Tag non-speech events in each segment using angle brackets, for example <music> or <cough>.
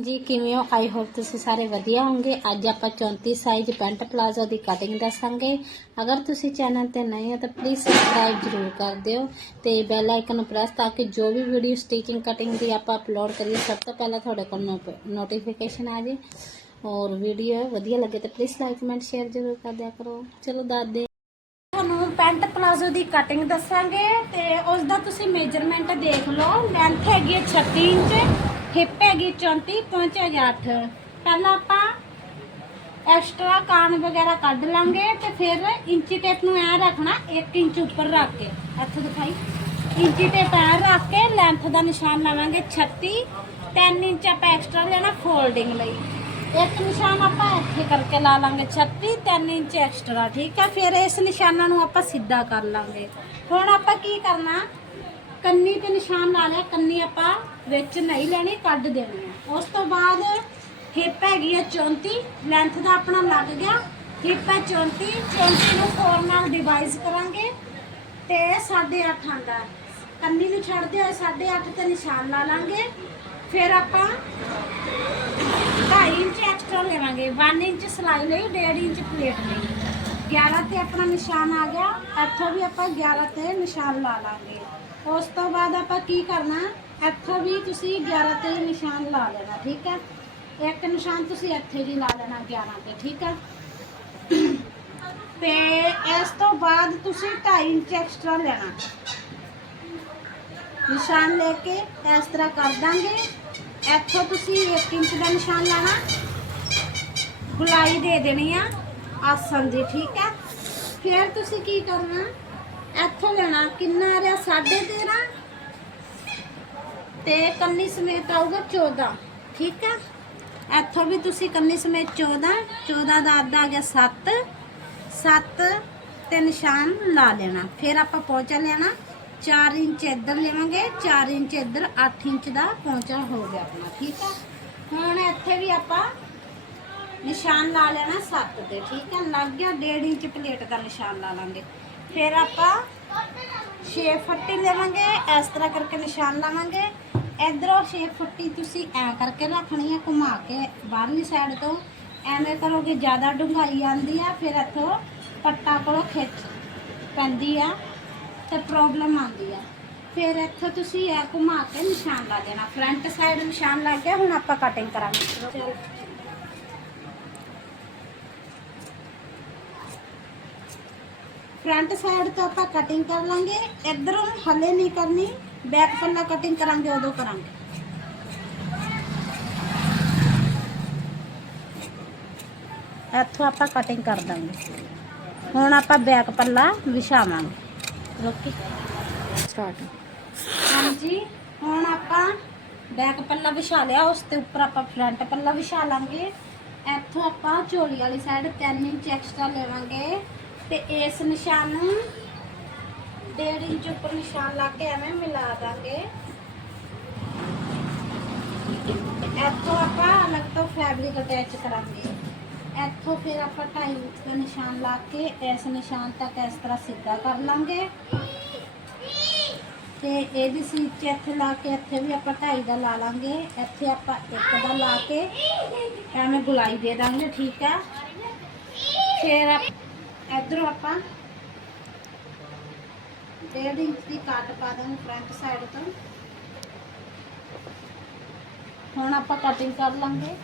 ਜੀ, ਕਿਵੇਂ ਹੋ? ਆਈ ਹੋਪ ਤੁਸੀਂ ਸਾਰੇ ਵਧੀਆ ਹੋਵੋਗੇ। ਅੱਜ ਆਪਾਂ 34 ਸਾਈਜ਼ ਪੈਂਟ ਪਲਾਜ਼ੋ ਦੀ ਕਟਿੰਗ ਦੱਸਾਂਗੇ। ਅਗਰ ਤੁਸੀਂ ਚੈਨਲ ਤੇ ਨਏ ਹੋ, ਤਾਂ ਪਲੀਜ਼ ਸਬਸਕ੍ਰਾਈਬ ਜ਼ਰੂਰ ਕਰ ਦਿਓ ਤੇ ਬੈਲ ਆਈਕਨ ਨੂੰ ਪ੍ਰੈਸ ਤਾਂ ਕਿ ਜੋ ਵੀ ਵੀਡੀਓ ਸਟਿਚਿੰਗ ਕਟਿੰਗ ਦੀ ਆਪਾਂ ਅਪਲੋਡ ਕਰੀਏ, ਸਭ ਤੋਂ ਪਹਿਲਾਂ ਤੁਹਾਡੇ ਕੋਲ ਨੋਟੀਫਿਕੇਸ਼ਨ ਆ ਜੇ। ਔਰ ਵੀਡੀਓ ਵਧੀਆ ਲੱਗੇ ਤਾਂ ਪਲੀਜ਼ ਲਾਈਕ ਕਮੈਂਟ ਸ਼ੇਅਰ ਜ਼ਰੂਰ ਕਰ ਦਿਆ ਕਰੋ। ਚਲੋ ਦੱਸਦੇ ਤੁਹਾਨੂੰ ਪੈਂਟ ਪਲਾਜ਼ੋ ਦੀ ਕਟਿੰਗ ਦੱਸਾਂਗੇ ਤੇ ਉਸ ਦਾ ਤੁਸੀਂ ਮੇਜਰਮੈਂਟ ਦੇਖ ਲਓ। ਲੈਂਥ ਹੈਗੀ ਹੈ 36 ਇੰਚ। ਹਿਪ ਹੈਗੀ 34 ਪਹੁੰਚ ਹੈਗੀ 8 ਪਹਿਲਾਂ ਆਪਾਂ ਐਕਸਟਰਾ ਕਾਨ ਵਗੈਰਾ ਕੱਢ ਲਾਂਗੇ ਤੇ ਫਿਰ ਇੰਚੀ ਟੇਪ ਨੂੰ ਐ ਰੱਖਣਾ 1 ਇੰਚ ਉੱਪਰ ਰੱਖ ਕੇ। ਇੱਥੇ ਦਿਖਾਈ। ਇੰਚੀ ਟੇਪ ਐ ਰੱਖ ਕੇ ਲੈਂਥ ਦਾ ਨਿਸ਼ਾਨ ਲਾਵਾਂਗੇ 36 3 ਇੰਚ ਆਪਾਂ ਐਕਸਟਰਾ ਲੈਣਾ ਫੋਲਡਿੰਗ ਲਈ। ਇੱਕ ਨਿਸ਼ਾਨ ਆਪਾਂ ਇੱਥੇ ਕਰਕੇ ਲਾ ਲਾਂਗੇ 36 3 ਇੰਚ ਐਕਸਟਰਾ ਠੀਕ ਹੈ ਫਿਰ ਇਸ ਨਿਸ਼ਾਨਾਂ ਨੂੰ ਆਪਾਂ ਸਿੱਧਾ ਕਰ ਲਾਂਗੇ। ਹੁਣ ਆਪਾਂ ਕੀ ਕਰਨਾ? ਕੰਨੀ ਤੇ ਨਿਸ਼ਾਨ ਲਾ ਲਿਆ, ਕੰਨੀ ਆਪਾਂ ਵਿੱਚ ਨਹੀਂ ਲੈਣੀ, ਕੱਢ ਦੇਣੀ ਹੈ ਉਸ ਤੋਂ ਬਾਅਦ ਹਿੱਪ ਹੈਗੀ ਆ 34 ਲੈਂਥ ਦਾ ਆਪਣਾ ਲੱਗ ਗਿਆ। ਹਿੱਪ ਹੈ 34 34 ਨੂੰ 4 ਨਾਲ ਡਿਵਾਈਡ ਕਰਾਂਗੇ ਤੇ 8.5 ਆਂਦਾ ਕੰਨੀ ਨੂੰ ਛੱਡਦੇ ਹੋਏ 8.5 ਤੇ ਨਿਸ਼ਾਨ ਲਾ ਲਾਂਗੇ। ਫਿਰ ਆਪਾਂ 2.5 ਇੰਚ ਐਕਸਟਰਾ ਲਵਾਂਗੇ 1 ਇੰਚ ਸਲਾਈ ਲਈ 1.5 ਇੰਚ ਪਲੇਟ ਲਈ। 11 ਤੇ ਆਪਣਾ ਨਿਸ਼ਾਨ ਆ ਗਿਆ ਇੱਥੋਂ ਵੀ ਆਪਾਂ 11 ਤੇ ਨਿਸ਼ਾਨ ਲਾ ਲਾਂਗੇ ਉਸ ਤੋਂ ਬਾਅਦ ਆਪਾਂ ਕੀ ਕਰਨਾ ਇੱਥੋਂ ਵੀ ਤੁਸੀਂ 11 ਤੇ ਨਿਸ਼ਾਨ ਲਾ ਲੈਣਾ ਠੀਕ ਹੈ ਇੱਕ ਨਿਸ਼ਾਨ ਤੁਸੀਂ ਇੱਥੇ ਵੀ ਲਾ ਲੈਣਾ 11 ਤੇ ਠੀਕ ਹੈ ਤੇ ਇਸ ਤੋਂ ਬਾਅਦ ਤੁਸੀਂ 2.5 ਇੰਚ ਐਕਸਟਰਾ ਲੈਣਾ ਨਿਸ਼ਾਨ ਲੈ ਕੇ ਇਸ ਤਰ੍ਹਾਂ ਕਰ ਦਾਂਗੇ ਇੱਥੋਂ ਤੁਸੀਂ 1 ਇੰਚ ਦਾ ਨਿਸ਼ਾਨ ਲਾਣਾ ਗੁਲਾਈ ਦੇ ਦੇਣੀ ਆ ਆਸਨ ਦੀ ਠੀਕ ਹੈ? ਫਿਰ ਤੁਸੀਂ ਕੀ ਕਰਨਾ? ਇੱਥੋਂ ਲੈਣਾ। ਕਿੰਨਾ ਆ ਰਿਹਾ? 13.5 ਤੇ ਕੰਨੀ ਸਮੇਤ ਆਊਗਾ 14 ਠੀਕ ਹੈ? ਇੱਥੋਂ ਵੀ ਤੁਸੀਂ ਕੰਨੀ ਸਮੇਤ 14 14 ਦਾ ਅੱਧਾ ਆ ਗਿਆ 7 7 ਤੇ ਨਿਸ਼ਾਨ ਲਾ ਲੈਣਾ। ਫਿਰ ਆਪਾਂ ਪਹੁੰਚਾ ਲੈਣਾ। 4 ਇੰਚ ਇੱਧਰ ਲਵਾਂਗੇ 4 ਇੰਚ ਇੱਧਰ 8 ਇੰਚ ਦਾ ਪਹੁੰਚਾ ਹੋ ਗਿਆ ਆਪਣਾ। ਠੀਕ ਹੈ? ਹੁਣ ਇੱਥੇ ਵੀ ਆਪਾਂ ਨਿਸ਼ਾਨ ਲਾ ਲੈਣਾ 7 ਤੇ, ਠੀਕ ਹੈ? ਲੱਗ ਗਿਆ 1.5 ਇੰਚ ਪਲੇਟ ਦਾ ਨਿਸ਼ਾਨ ਲਾ ਲਾਂਗੇ। ਫਿਰ ਆਪਾਂ 6 ਫੱਟੀ ਲਵਾਂਗੇ, ਇਸ ਤਰ੍ਹਾਂ ਕਰਕੇ ਨਿਸ਼ਾਨ ਲਾਵਾਂਗੇ। ਇਧਰੋਂ 6 ਫੱਟੀ ਤੁਸੀਂ ਐ ਕਰਕੇ ਰੱਖਣੀ ਹੈ, ਘੁਮਾ ਕੇ ਬਾਹਰਲੀ ਸਾਈਡ ਤੋਂ। ਐਵੇਂ ਕਰੋਗੇ ਜ਼ਿਆਦਾ ਡੂੰਘਾਈ ਆਂਦੀ ਆ ਫਿਰ ਇੱਥੋਂ ਪੱਟਾ ਕੋਲੋਂ ਖਿੱਚ ਪੈਂਦੀ ਆ ਤੇ ਪ੍ਰੋਬਲਮ ਆਉਂਦੀ ਆ। ਫਿਰ ਇੱਥੋਂ ਤੁਸੀਂ ਇਹ ਘੁਮਾ ਕੇ ਨਿਸ਼ਾਨ ਲਾ ਦੇਣਾ। ਫਰੰਟ ਸਾਈਡ ਨਿਸ਼ਾਨ ਲੱਗ ਗਿਆ ਹੁਣ ਆਪਾਂ ਕਟਿੰਗ ਕਰਾਂਗੇ। ਚਲੋ। ਫਰੰਟ ਸਾਈਡ ਤੋਂ ਆਪਾਂ ਕਟਿੰਗ ਕਰ ਲਾਂਗੇ ਇਧਰੋਂ ਹੱਲੇ ਨਹੀਂ ਕਰਨੀ ਬੈਕ ਪੱਲਾ ਕਟਿੰਗ ਕਰਾਂਗੇ ਉਦੋਂ ਕਰਾਂਗੇ ਇੱਥੋਂ ਆਪਾਂ ਕਟਿੰਗ ਕਰ ਦਾਂਗੇ ਹੁਣ ਆਪਾਂ ਬੈਕ ਪੱਲਾ ਵਿਛਾਵਾਂਗੇ ਰੋਕੀ ਸਟਾਰਟ ਹਾਂਜੀ ਹੁਣ ਆਪਾਂ ਬੈਕ ਪੱਲਾ ਵਿਛਾ ਲਿਆ ਉਸ ਤੇ ਉੱਪਰ ਆਪਾਂ ਫਰੰਟ ਪੱਲਾ ਵਿਛਾ ਲਾਂਗੇ ਇੱਥੋਂ ਆਪਾਂ ਝੋਲੀ ਵਾਲੀ ਸਾਈਡ 3 ਇੰਚ ਐਕਸਟਰਾ ਲੈਵਾਂਗੇ ਤੇ ਇਸ ਨਿਸ਼ਾਨ ਨੂੰ 1.5 ਇੰਚ ਉੱਪਰ ਨਿਸ਼ਾਨ ਲਾ ਕੇ ਐਵੇਂ ਮਿਲਾ ਦਾਂਗੇ ਇੱਥੋਂ ਆਪਾਂ ਅਲੱਗ ਤੋਂ ਫੈਬਰਿਕ ਅਟੈਚ ਕਰਾਂਗੇ ਇੱਥੋਂ ਫਿਰ ਆਪਾਂ 2.5 ਇੰਚ ਦਾ ਨਿਸ਼ਾਨ ਲਾ ਕੇ ਇਸ ਨਿਸ਼ਾਨ ਤੱਕ ਇਸ ਤਰ੍ਹਾਂ ਸਿੱਧਾ ਕਰ ਲਾਂਗੇ ਤੇ ਇਹਦੀ ਸੀਟ ਇੱਥੇ ਲਾ ਕੇ ਇੱਥੇ ਵੀ ਆਪਾਂ 2.5 ਦਾ ਲਾ ਲਾਂਗੇ ਇੱਥੇ ਆਪਾਂ 1 ਦਾ ਲਾ ਕੇ ਐਵੇਂ ਗੁਲਾਈ ਦੇ ਦਾਂਗੇ ਠੀਕ ਆ ਫਿਰ ਆਪ- ਇੱਧਰੋਂ ਆਪਾਂ ਡੇਢ ਇੰਚ ਦੀ ਕੱਟ ਪਾ ਦਾਂਗੇ ਫਰੰਟ ਸਾਈਡ ਤੋਂ। ਹੁਣ ਆਪਾਂ ਕਟਿੰਗ ਕਰ ਲਾਂਗੇ।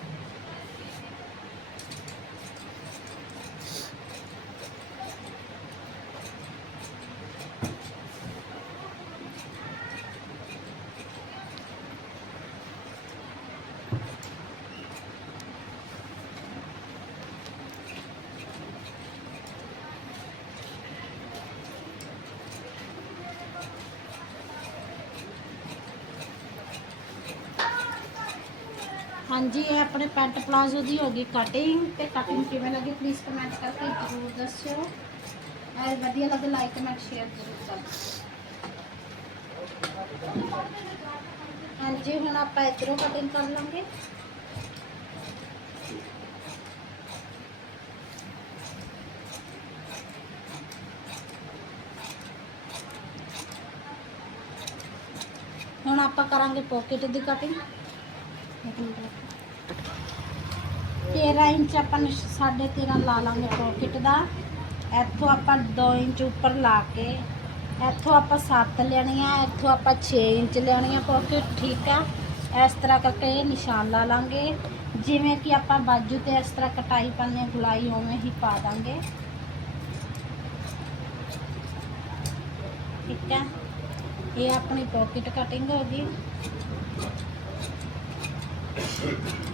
हाँ जी ये अपने पेंट प्लाजो की होगी कटिंग कटिंग किमें लगी प्लीज़ कमेंट करके ज़रूर दस्यो और वजिए लगे लाइक कमेंट शेयर ज़रूर कर हाँ जी हम आप इधरों कटिंग कर लेंगे हम आप करा पॉकेट की कटिंग 13 ਇੰਚ ਆਪਾਂ ਨੂੰ 13.5 ਲਾ ਲਾਂਗੇ ਪਾਕਟ ਦਾ ਇੱਥੋਂ ਆਪਾਂ 2 ਇੰਚ ਉੱਪਰ ਲਾ ਕੇ ਇੱਥੋਂ ਆਪਾਂ 7 ਲੈਣੀ ਆ ਇੱਥੋਂ ਆਪਾਂ 6 ਇੰਚ ਲੈਣੀ ਆ ਪਾਕਟ ਠੀਕ ਆ ਇਸ ਤਰ੍ਹਾਂ ਕਰਕੇ ਇਹ ਨਿਸ਼ਾਨ ਲਾ ਲਾਂਗੇ ਜਿਵੇਂ ਕਿ ਆਪਾਂ ਬਾਜੂ ਤੇ ਇਸ ਤਰ੍ਹਾਂ ਕਟਾਈ ਪਾਉਂਦੇ ਹਾਂ ਗੁਲਾਈ ਉਵੇਂ ਹੀ ਪਾ ਦਾਂਗੇ ਠੀਕ ਹੈ ਇਹ ਆਪਣੀ ਪਾਕਟ ਕਟਿੰਗ ਹੋ ਗਈ Thank <laughs> you.